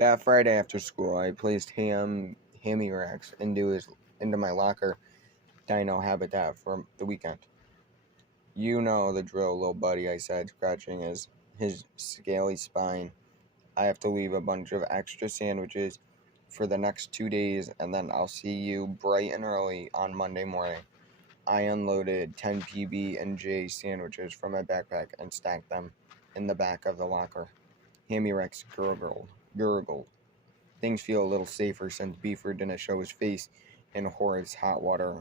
That Friday after school, I placed Hammy Rex into my locker dino habitat for the weekend. You know the drill, little buddy, I said, scratching his scaly spine. I have to leave a bunch of extra sandwiches for the next 2 days, and then I'll see you bright and early on Monday morning. I unloaded 10 PB&J sandwiches from my backpack and stacked them in the back of the locker. Hammy Rex gurgled. Things feel a little safer since Beaver didn't show his face in Horace's hot water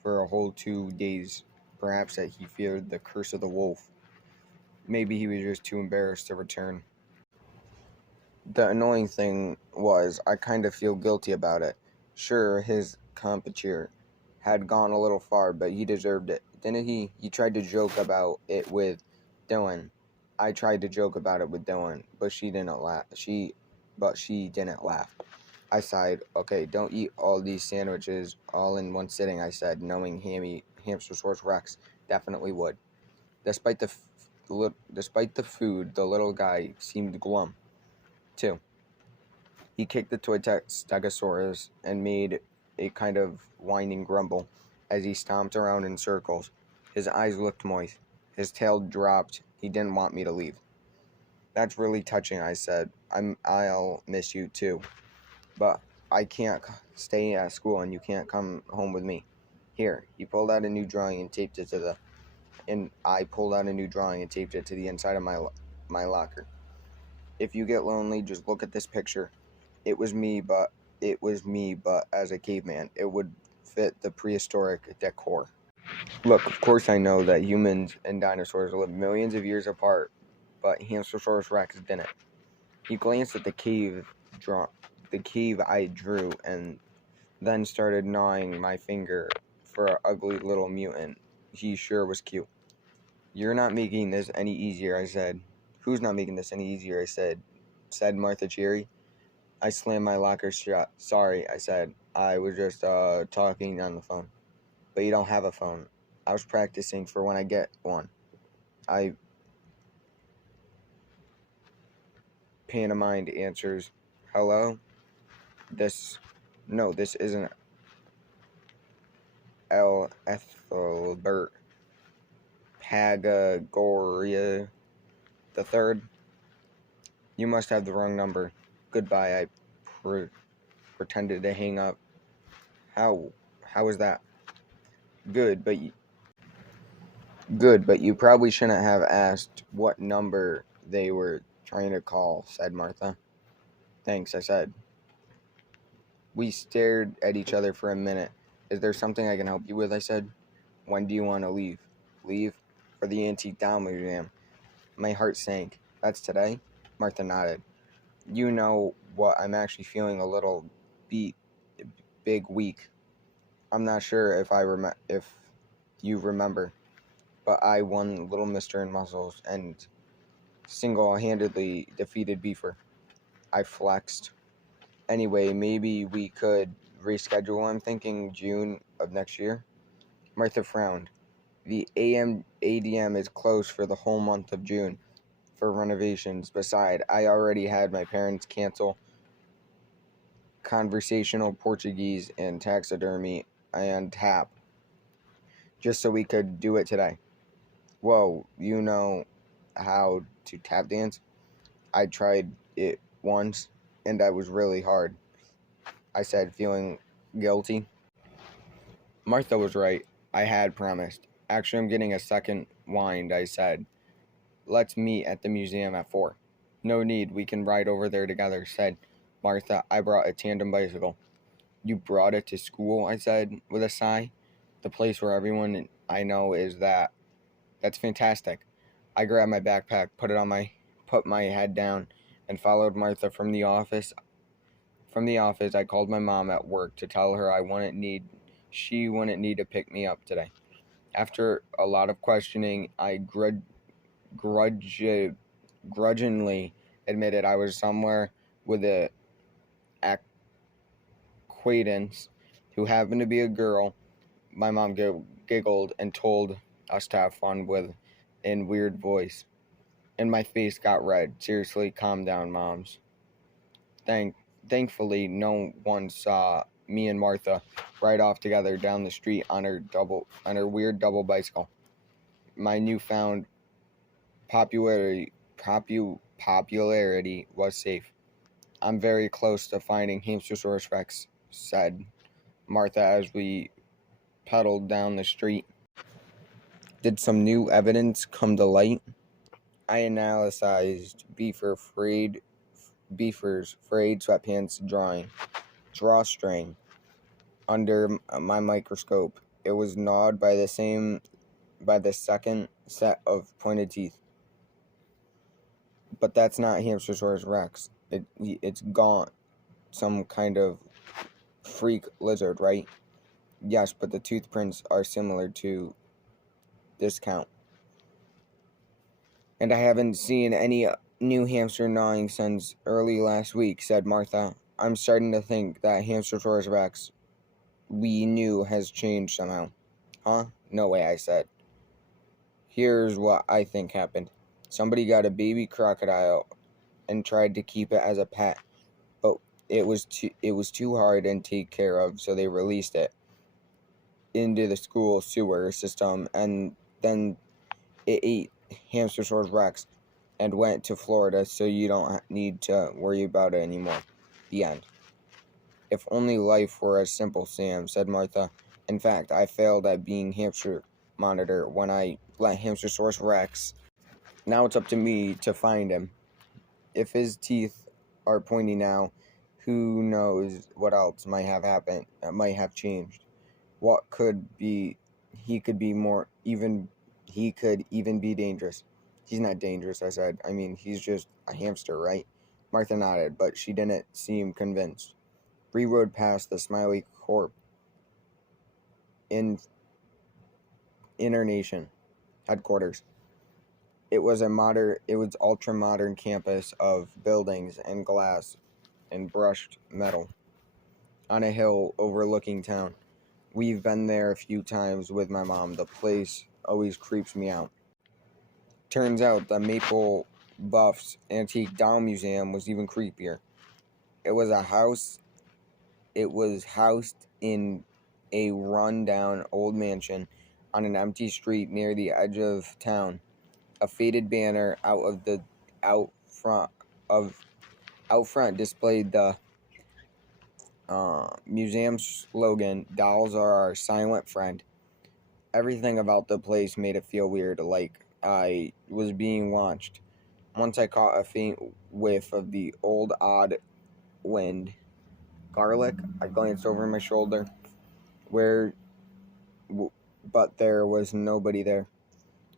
for a whole 2 days. Perhaps that he feared the curse of the wolf. Maybe he was just too embarrassed to return. The annoying thing was, I kind of feel guilty about it. Sure, his composure had gone a little far, but he deserved it, didn't he? He tried to joke about it with Dylan. I tried to joke about it with Dylan, but she didn't laugh. She didn't laugh. I sighed. Okay, don't eat all these sandwiches all in one sitting, I said, knowing Hamster-Saurus Rex definitely would. Despite the food, the little guy seemed glum, too. He kicked the toy stegosaurus and made a kind of whining grumble as he stomped around in circles. His eyes looked moist. His tail dropped. He didn't want me to leave. That's really touching, I said. I'll miss you too. But I can't stay at school and you can't come home with me. Here, he pulled out a new drawing and taped it to the and I pulled out a new drawing and taped it to the inside of my locker. If you get lonely, just look at this picture. It was me, but as a caveman. It would fit the prehistoric decor. Look, of course I know that humans and dinosaurs live millions of years apart, but Hamster-Saurus Rex didn't. He glanced at the cave I drew, and then started gnawing my finger for an ugly little mutant. He sure was cute. You're not making this any easier, I said. Who's not making this any easier, I said Martha Cherry. I slammed my locker shut. Sorry, I said. I was just talking on the phone. But you don't have a phone. I was practicing for when I get one. I pantomimed answers. Hello? This isn't L. Ethelbert Pagagoria the third. You must have the wrong number. Goodbye, I pretended to hang up. How is that? Good, but you probably shouldn't have asked what number they were trying to call, said Martha. Thanks, I said. We stared at each other for a minute. Is there something I can help you with, I said. When do you want to leave? Leave? For the antique doll museum. My heart sank. That's today? Martha nodded. You know what, I'm actually feeling a little big weak. I'm not sure if you remember, but I won Little Mister in muscles and single-handedly defeated Beaver. I flexed. Anyway, maybe we could reschedule. I'm thinking June of next year. Martha frowned. The ADM is closed for the whole month of June for renovations. Besides, I already had my parents cancel conversational Portuguese and taxidermy and tap just so we could do it today. Whoa, you know how to tap dance? I tried it once and I was really hard, I said, feeling guilty. Martha was right. I had promised. Actually, I'm getting a second wind, I said. Let's meet at the museum at 4. No need, we can ride over there together, said Martha. I brought a tandem bicycle. You brought it to school, I said with a sigh. The place where everyone I know is that. That's fantastic. I grabbed my backpack, put my head down, and followed Martha from the office. From the office, I called my mom at work to tell her she wouldn't need to pick me up today. After a lot of questioning, I grudgingly admitted I was somewhere with a acquaintance who happened to be a girl. My mom giggled and told us to have fun with in weird voice. And my face got red. Seriously, calm down, moms. Thankfully, no one saw me and Martha ride off together down the street on her weird double bicycle. My newfound popularity was safe. I'm very close to finding Hamster-Saurus Rex, said Martha as we pedaled down the street. Did some new evidence come to light? I analyzed Beaver's frayed sweatpants drawstring under my microscope. It was gnawed by the second set of pointed teeth. But that's not Hamster-Saurus Rex. It's gone. Some kind of freak lizard, right? Yes, but the tooth prints are similar to this count. And I haven't seen any new hamster gnawing since early last week, said Martha. I'm starting to think that Hamster-Saurus Rex we knew has changed somehow. Huh? No way, I said. Here's what I think happened. Somebody got a baby crocodile and tried to keep it as a pet, but it was too hard to take care of, so they released it into the school sewer system, and then it ate Hamster-Saurus Rex and went to Florida, so you don't need to worry about it anymore. The end. If only life were as simple, Sam, said Martha. In fact, I failed at being hamster monitor when I let Hamster-Saurus Rex. Now it's up to me to find him. If his teeth are pointy now, who knows what else might have happened, might have changed. What could be, he could even be dangerous. He's not dangerous, I said. I mean, he's just a hamster, right? Martha nodded, but she didn't seem convinced. We rode past the Smiley Corp in Internation headquarters. It was ultra modern campus of buildings and glass and brushed metal on a hill overlooking town. We've been there a few times with my mom. The place always creeps me out. Turns out the Maple Buffs Antique Doll Museum was even creepier. It was housed in a run-down old mansion on an empty street near the edge of town. A faded banner out front displayed the museum's slogan, "Dolls are our silent friend." Everything about the place made it feel weird, like I was being watched. Once I caught a faint whiff of the old odd wind. Garlic? I glanced over my shoulder, but there was nobody there.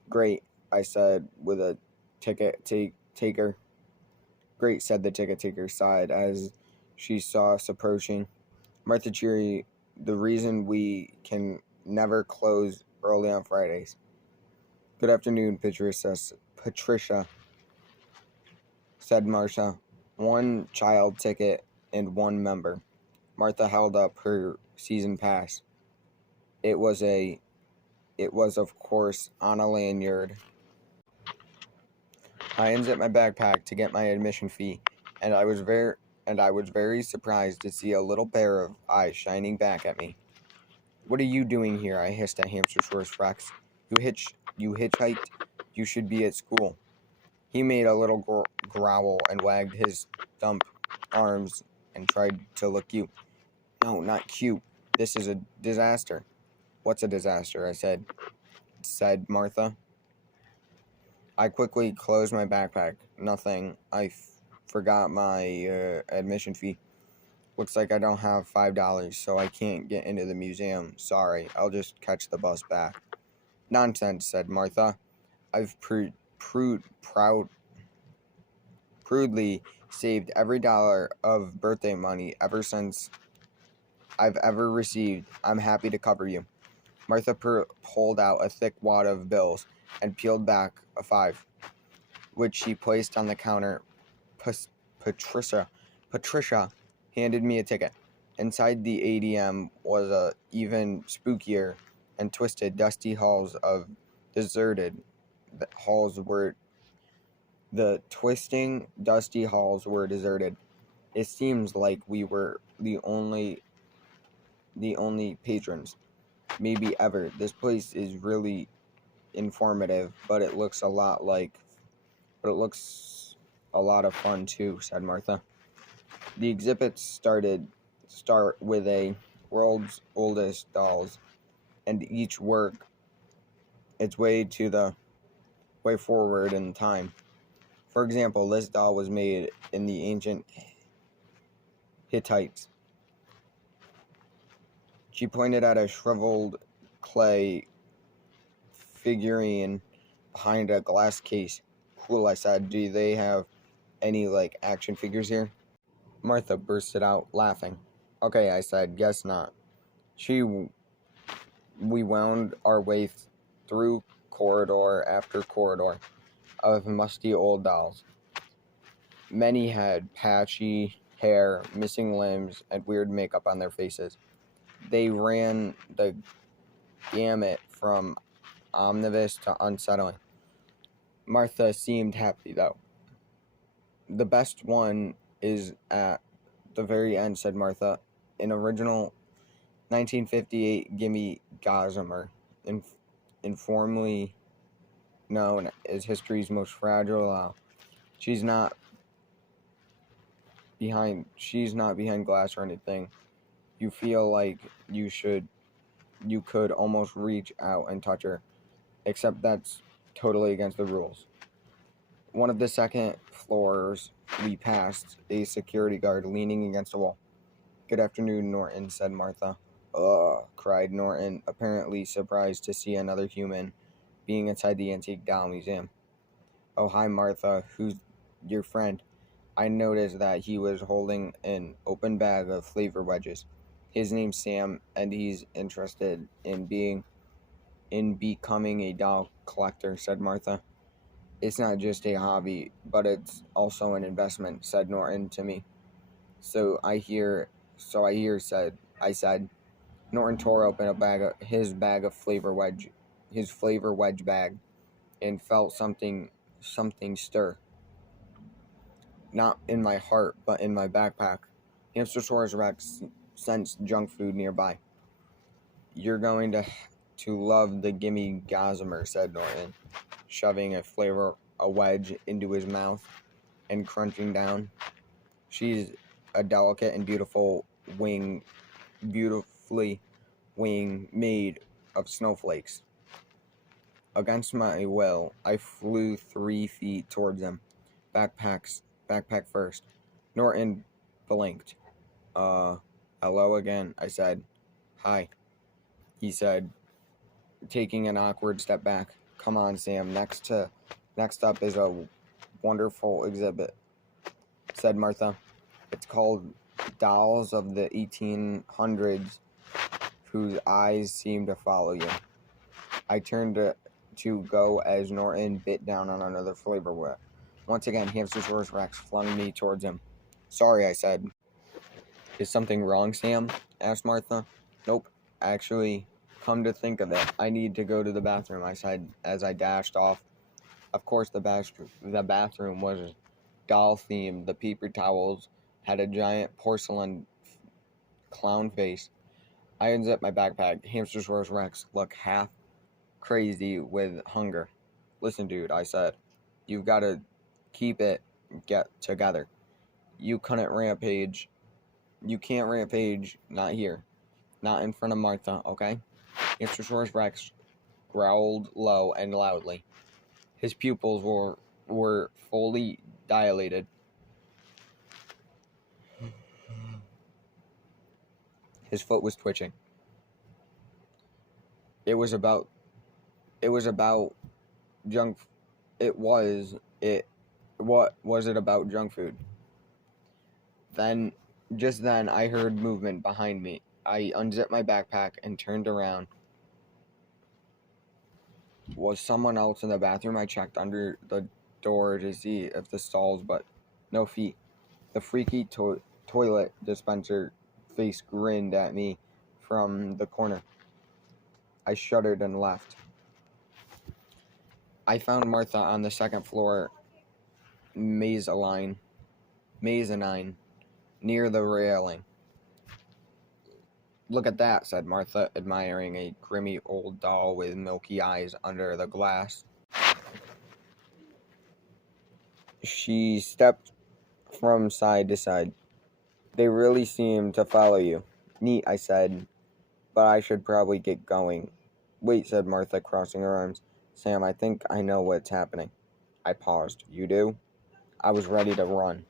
Great, I said with a ticket taker. Great, said the ticket taker, sighed as she saw us approaching. Martha Cheery, the reason we can never close early on Fridays. Good afternoon, Patricia, said Marcia. One child ticket and one member. Martha held up her season pass. It was of course on a lanyard. I unzipped my backpack to get my admission fee, and I was very surprised to see a little pair of eyes shining back at me. What are you doing here? I hissed at Hamster-Saurus Rex. You hitchhiked? You should be at school. He made a little growl and wagged his thumb arms and tried to look cute. No, not cute. This is a disaster. What's a disaster? I said Martha. I quickly closed my backpack. Nothing. I forgot my admission fee. Looks like I don't have $5, so I can't get into the museum. Sorry, I'll just catch the bus back. Nonsense, said Martha. I've prudently saved every dollar of birthday money ever since I've ever received. I'm happy to cover you. Martha pulled out a thick wad of bills and peeled back a $5, which she placed on the counter. Patricia handed me a ticket. Inside the ADM was a even spookier and twisted, dusty halls of deserted. The twisting, dusty halls were deserted. It seems like we were the only patrons, maybe ever. This place is really informative, but it looks a lot of fun too, said Martha. The exhibits start with a world's oldest dolls, and each work its way forward in time. For example, this doll was made in the ancient Hittites. She pointed at a shriveled clay figurine behind a glass case. Cool, I said. Do they have any, action figures here? Martha bursted out laughing. Okay, I said, guess not. We wound our way through corridor after corridor of musty old dolls. Many had patchy hair, missing limbs, and weird makeup on their faces. They ran the gamut from omnibus to unsettling. Martha seemed happy, though. The best one is at the very end, said Martha. An original 1958 Gimme Gossamer, informally known as history's most fragile owl. She's not behind glass or anything. You feel like you could almost reach out and touch her, except that's totally against the rules. One of the second floors we passed a security guard leaning against a wall. Good afternoon, Norton, said Martha. Ugh, cried Norton, apparently surprised to see another human being inside the antique doll museum. Oh, hi, Martha. Who's your friend? I noticed that he was holding an open bag of flavor wedges. His name's Sam, and he's interested in becoming a doll collector, said Martha. It's not just a hobby, but it's also an investment, said Norton to me. So I hear, said I said. Norton tore open his flavor wedge bag, and felt something stir. Not in my heart, but in my backpack. Hamster-Saurus Rex sensed junk food nearby. You're going to love the Gimme Gossamer, said Norton, shoving a wedge into his mouth and crunching down. She's a delicate and beautifully wing made of snowflakes. Against my will, I flew 3 feet towards him. Backpack first. Norton blinked. Hello again, I said. Hi, he said, taking an awkward step back. Come on, Sam. Next up is a wonderful exhibit, said Martha. It's called Dolls of the 1800s Whose Eyes Seem to Follow You. I turned to go as Norton bit down on another flavor wedge. Once again, Hamster-Saurus Rex flung me towards him. Sorry, I said. Is something wrong, Sam? Asked Martha. Nope. Actually, come to think of it, I need to go to the bathroom, I said as I dashed off. Of course, the bathroom was doll-themed. The paper towels had a giant porcelain clown face. I unzipped my backpack. Hamster-Saurus Rex looked half crazy with hunger. Listen, dude, I said. You've got to get together. You can't rampage, not here. Not in front of Martha, okay? Hamster-Saurus Rex growled low and loudly. His pupils were fully dilated. His foot was twitching. What was it about junk food? Just then, I heard movement behind me. I unzipped my backpack and turned around. Was someone else in the bathroom? I checked under the door to see if the stalls, but no feet. The freaky toilet dispenser face grinned at me from the corner. I shuddered and left. I found Martha on the second floor mezzanine, near the railing. "Look at that," said Martha, admiring a grimy old doll with milky eyes under the glass. She stepped from side to side. "They really seem to follow you." "Neat," I said, "but I should probably get going." "Wait," said Martha, crossing her arms. "Sam, I think I know what's happening." I paused. "You do?" I was ready to run.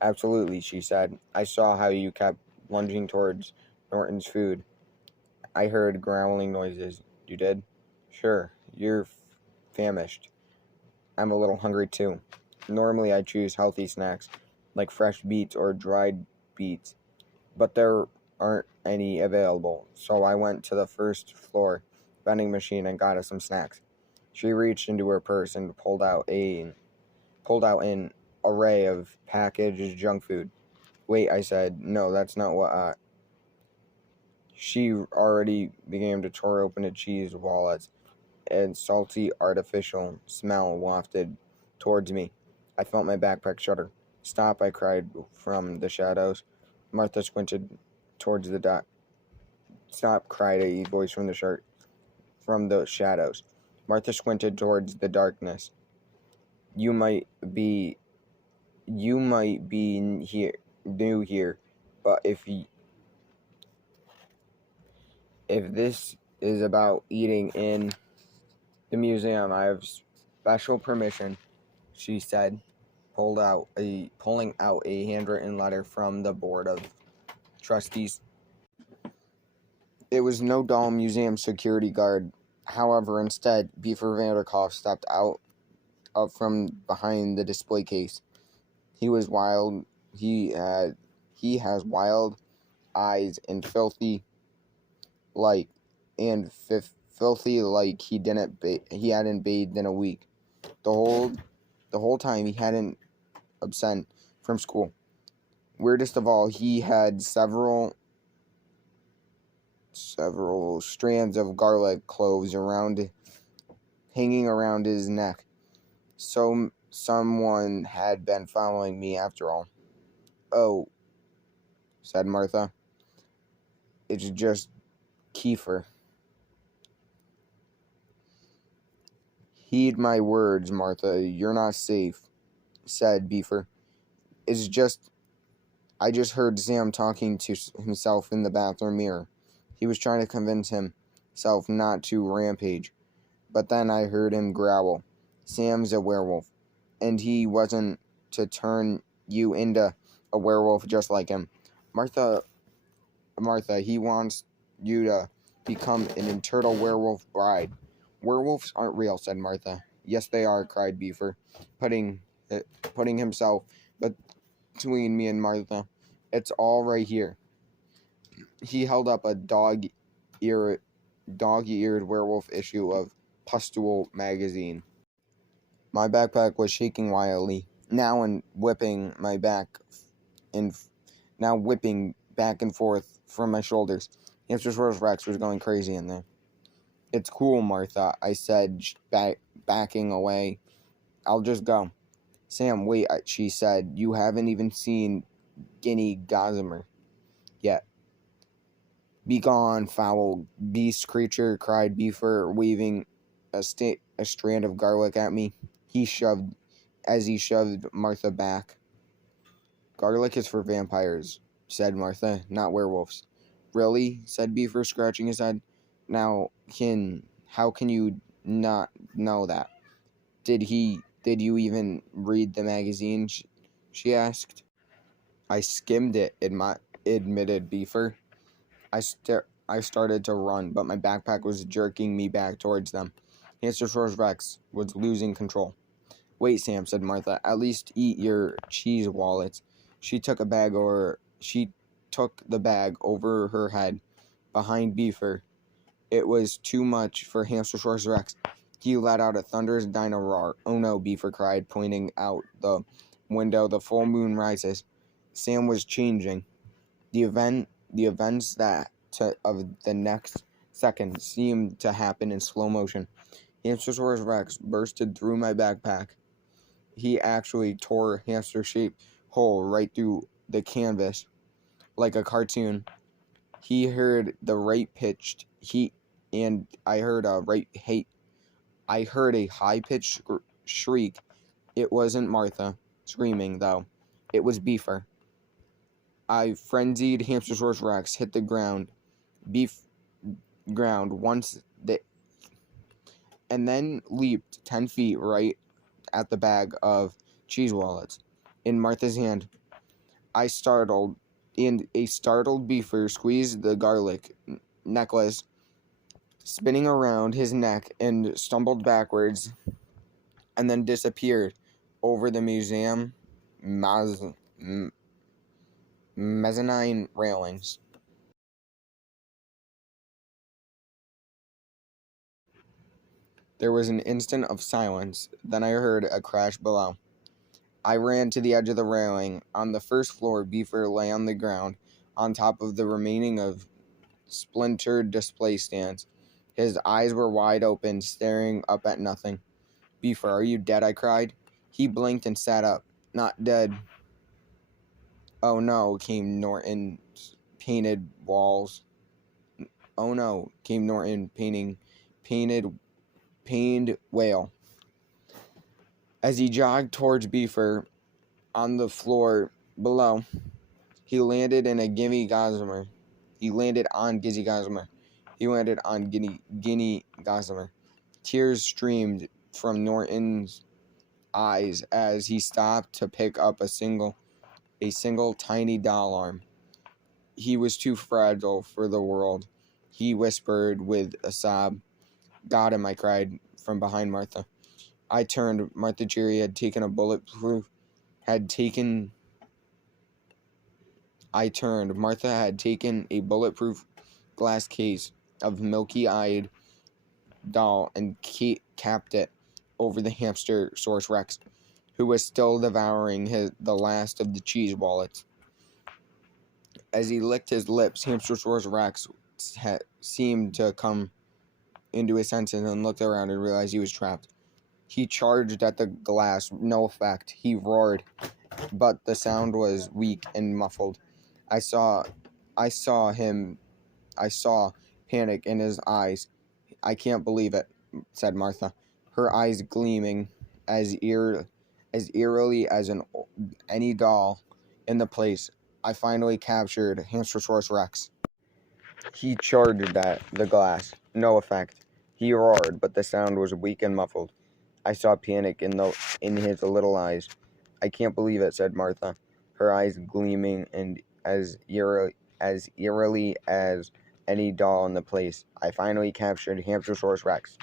"Absolutely," she said. "I saw how you kept lunging towards Norton's food. I heard growling noises." "You did?" "Sure. You're famished. I'm a little hungry too. Normally I choose healthy snacks, like fresh beets or dried beets, but there aren't any available, so I went to the first floor vending machine and got us some snacks." She reached into her purse and pulled out an array of packaged junk food. "Wait," I said. "No, that's not what." She already began to tear open a cheese wallet, and salty artificial smell wafted towards me. I felt my backpack shudder. "Stop," I cried from the shadows. Martha squinted towards the dock. "Stop," cried a voice from the shadows. Martha squinted towards the darkness. You might be new here, but if this is about eating in the museum, I have special permission," she said, pulling out a handwritten letter from the board of trustees. It was no dull museum security guard. However, instead, Beaver Vanderkopf stepped out from behind the display case. He was wild. He has wild eyes and like filthy like he hadn't bathed in a week. The whole time he hadn't absent from school. Weirdest of all, he had several strands of garlic cloves hanging around his neck. So someone had been following me after all. "Oh," said Martha. "It's just Kiefer." "Heed my words, Martha. You're not safe," said Beaver. I just heard Sam talking to himself in the bathroom mirror. He was trying to convince himself not to rampage. But then I heard him growl. Sam's a werewolf, and he wasn't to turn you into a werewolf just like him. Martha, he wants you to become an eternal werewolf bride." "Werewolves aren't real," said Martha. "Yes, they are," cried Beaver, putting himself between me and Martha. "It's all right here." He held up a dog-eared werewolf issue of Pustule magazine. My backpack was shaking wildly, whipping back and forth from my shoulders. Hamster-Saurus Rex was going crazy in there. "It's cool, Martha," I said, backing away. "I'll just go." "Sam, wait," she said. "You haven't even seen Guinea Gossamer yet." "Be gone, foul beast creature," cried Beaver, waving a strand of garlic at me. He shoved Martha back. "Garlic is for vampires," said Martha, "not werewolves." "Really?" said Beaver, scratching his head. How can you not know that?" Did you even read the magazine?" she asked. "I skimmed it," admitted Beaver. I started to run, but my backpack was jerking me back towards them. Hamster-Saurus Rex was losing control. "Wait, Sam," said Martha. "At least eat your cheese wallets." She took the bag over her head, behind Beaver. It was too much for Hamster-Saurus Rex. He let out a thunderous dino roar. "Oh no," Beaver cried, pointing out the window. "The full moon rises." Sam was changing. The events of the next second seemed to happen in slow motion. Hamster-Saurus Rex bursted through my backpack. He actually tore a hamster-shaped hole right through the canvas like a cartoon. He heard the right pitched and I heard a high pitched shriek. It wasn't Martha screaming though. It was Beefer. I frenzied Hamster-Saurus Rex hit the ground. Ground once that and then leaped 10 feet right at the bag of cheese wallets in Martha's hand. I startled, and a startled Beefer squeezed the garlic necklace, spinning around his neck, and stumbled backwards, and then disappeared over the museum mezzanine railings. There was an instant of silence, then I heard a crash below. I ran to the edge of the railing. On the first floor, Beefer lay on the ground, on top of the remaining of splintered display stands. His eyes were wide open, staring up at nothing. Beefer, are you dead? I cried. He blinked and sat up. Not dead. Oh no, came Norton's painted walls. Oh no, came Norton pained wail. As he jogged towards Beefer on the floor below, he landed in a gimme gossamer. He landed on Gizzy Gossamer. He landed on Guinea Gossamer. Tears streamed from Norton's eyes as he stopped to pick up a single tiny doll arm. He was too fragile for the world, he whispered with a sob. Got him, I cried from behind Martha. I turned. Martha Jerry had taken a bulletproof Martha had taken a bulletproof glass case of milky-eyed doll and capped it over the Hamster-Saurus Rex, who was still devouring the last of the cheese wallets. As he licked his lips, Hamster-Saurus Rex seemed to come into his senses and looked around and realized he was trapped. He charged at the glass, no effect. He roared, but the sound was weak and muffled. I saw panic in his eyes. I can't believe it, said Martha, her eyes gleaming as eerily as any doll in the place. I finally captured Hamster-Saurus Rex. He charged at the glass, no effect. He roared, but the sound was weak and muffled. I saw panic in his little eyes. I can't believe it, said Martha, her eyes gleaming and as eerily as any doll in the place. I finally captured Hamster-Saurus Rex.